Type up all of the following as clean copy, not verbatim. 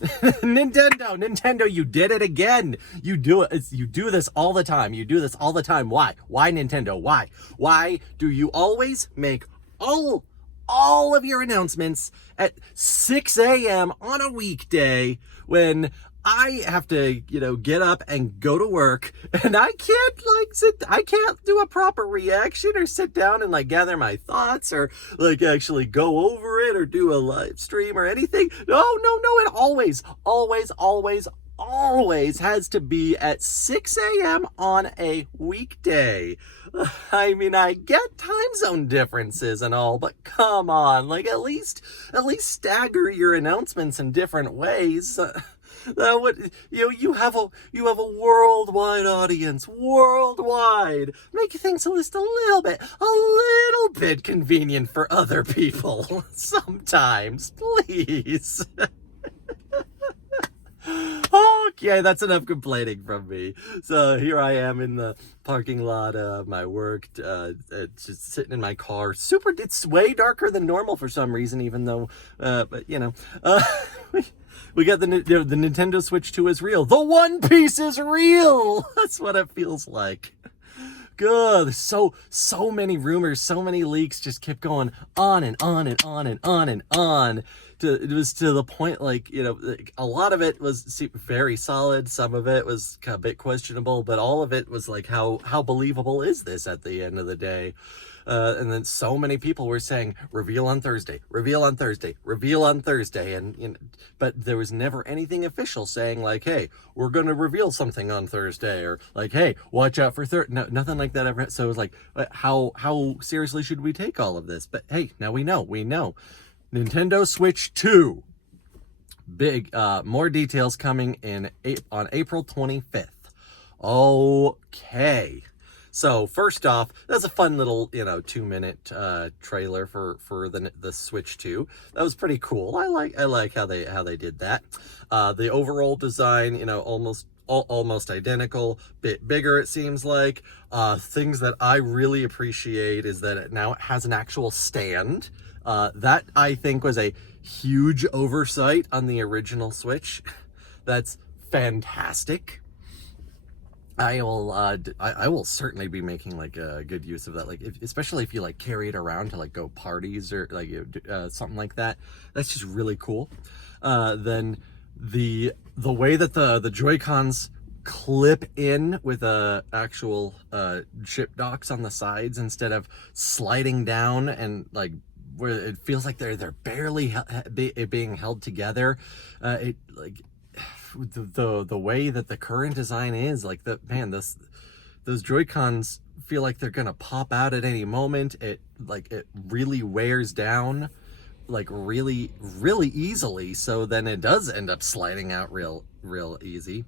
Nintendo, you did it again. You do it. You do this all the time. You do this all the time. Why? Why, Nintendo? Why do you always make all of your announcements at 6 a.m. on a weekday when I have to, get up and go to work, and I can't do a proper reaction or sit down and gather my thoughts or actually go over it or do a live stream or anything. No, it always has to be at 6 a.m. on a weekday. I mean, I get time zone differences and all, but come on, at least stagger your announcements in different ways. That would you have a worldwide audience, worldwide. Make things just a little bit convenient for other people sometimes, please. Okay, that's enough complaining from me. So here I am in the parking lot of my work, just sitting in my car. It's way darker than normal for some reason, even though, but we got the Nintendo Switch 2 is real. The One Piece is real. That's what it feels like. Good. So many rumors, so many leaks just kept going on and on and on and on and on. It was to the point, a lot of it was very solid. Some of it was a bit questionable, but all of it was how believable is this at the end of the day? And then so many people were saying, reveal on Thursday, reveal on Thursday, reveal on Thursday. And, but there was never anything official saying hey, we're going to reveal something on Thursday, or hey, watch out for Thursday. No, nothing like that ever. So it was how seriously should we take all of this? But hey, now we know. Nintendo Switch 2. Big, more details coming on April 25th. Okay. So first off, that's a fun little, 2-minute trailer for the Switch 2. That was pretty cool. I like how they did that. The overall design, almost identical, bit bigger it seems like. Things that I really appreciate is that it now has an actual stand. That I think was a huge oversight on the original Switch. That's fantastic. I will certainly be making a good use of that, especially if you carry it around to go parties or something like that. That's just really cool. Then the way that the Joy-Cons clip in with actual chip docks on the sides instead of sliding down and where it feels like they're barely being held together. The way that the current design is, those Joy-Cons feel like they're gonna pop out at any moment. It really wears down really easily, so then it does end up sliding out real easy.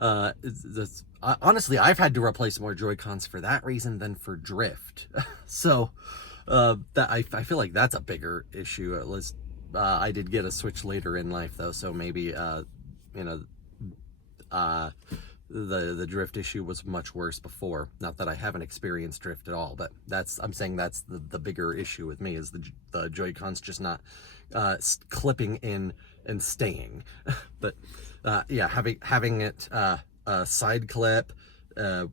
Honestly, I've had to replace more Joy-Cons for that reason than for drift. So that I feel like that's a bigger issue. At least I did get a Switch later in life though, so maybe the drift issue was much worse before. Not that I haven't experienced drift at all, but I'm saying that's the bigger issue with me, is the Joy-Cons just not clipping in and staying. But yeah, having it side clip,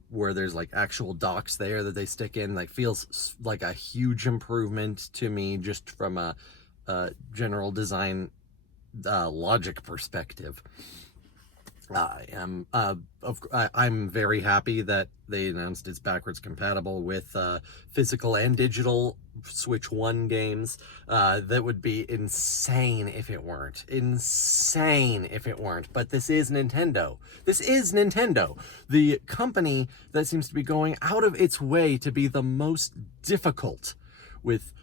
where there's actual docks there that they stick in, feels like a huge improvement to me, just from a general design logic perspective. I'm very happy that they announced it's backwards compatible with physical and digital Switch 1 games. That would be insane if it weren't. But this is Nintendo. The company that seems to be going out of its way to be the most difficult with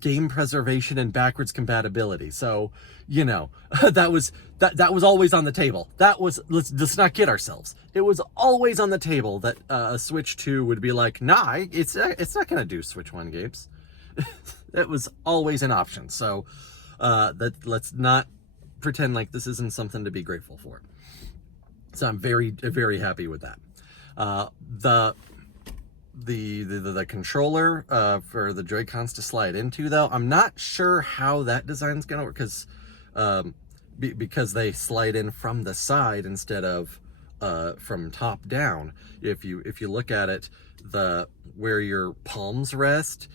game preservation and backwards compatibility. So, that was always on the table. Let's not kid ourselves. It was always on the table that a Switch 2 would be nah, it's not gonna do Switch 1 games. That was always an option. So let's not pretend like this isn't something to be grateful for. So I'm very, very happy with that. The controller for the Joy-Cons to slide into, though, I'm not sure how that design's gonna work, because because they slide in from the side instead of from top down. If you look at it, the where your palms rest,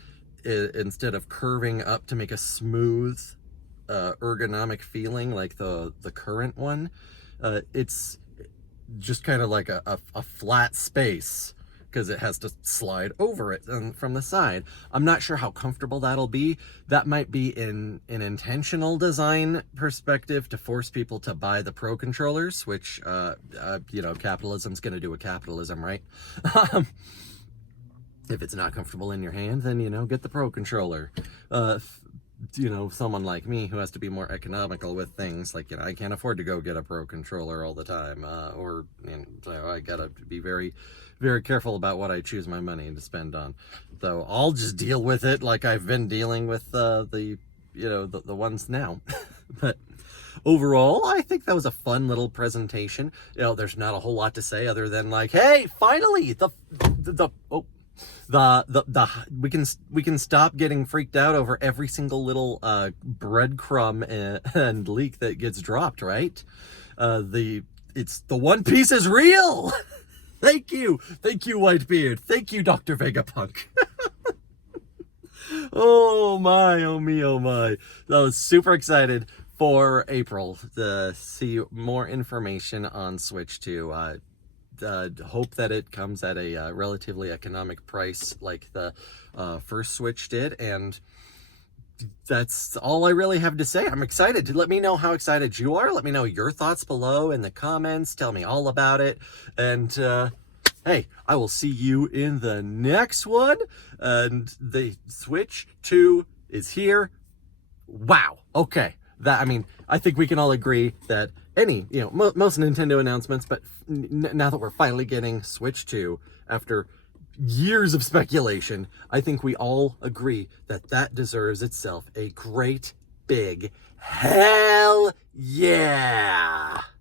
instead of curving up to make a smooth ergonomic feeling like the current one, it's just kind of like a flat space because it has to slide over it from the side. I'm not sure how comfortable that'll be. That might be in an intentional design perspective to force people to buy the Pro controllers, which, capitalism's going to do a capitalism, right? If it's not comfortable in your hand, then, get the Pro controller. Someone like me who has to be more economical with things, like, I can't afford to go get a Pro controller all the time, so I gotta be very, very careful about what I choose my money to spend on. So I'll just deal with it like I've been dealing with the ones now. But overall, I think that was a fun little presentation. There's not a whole lot to say other than, like, hey, finally we can stop getting freaked out over every single little breadcrumb and leak that gets dropped, right? The One Piece is real. Thank you, Whitebeard. Thank you, Dr. Vegapunk. Oh my, oh me, oh my. I was super excited for April to see more information on Switch 2. Hope that it comes at a relatively economic price like the first Switch did, and that's all I really have to say. I'm excited. Let me know how excited you are. Let me know your thoughts below in the comments. Tell me all about it. And hey, I will see you in the next one. And the Switch 2 is here. Wow. Okay. I think we can all agree that most Nintendo announcements, but now that we're finally getting Switch 2 after years of speculation, I think we all agree that deserves itself a great big hell yeah.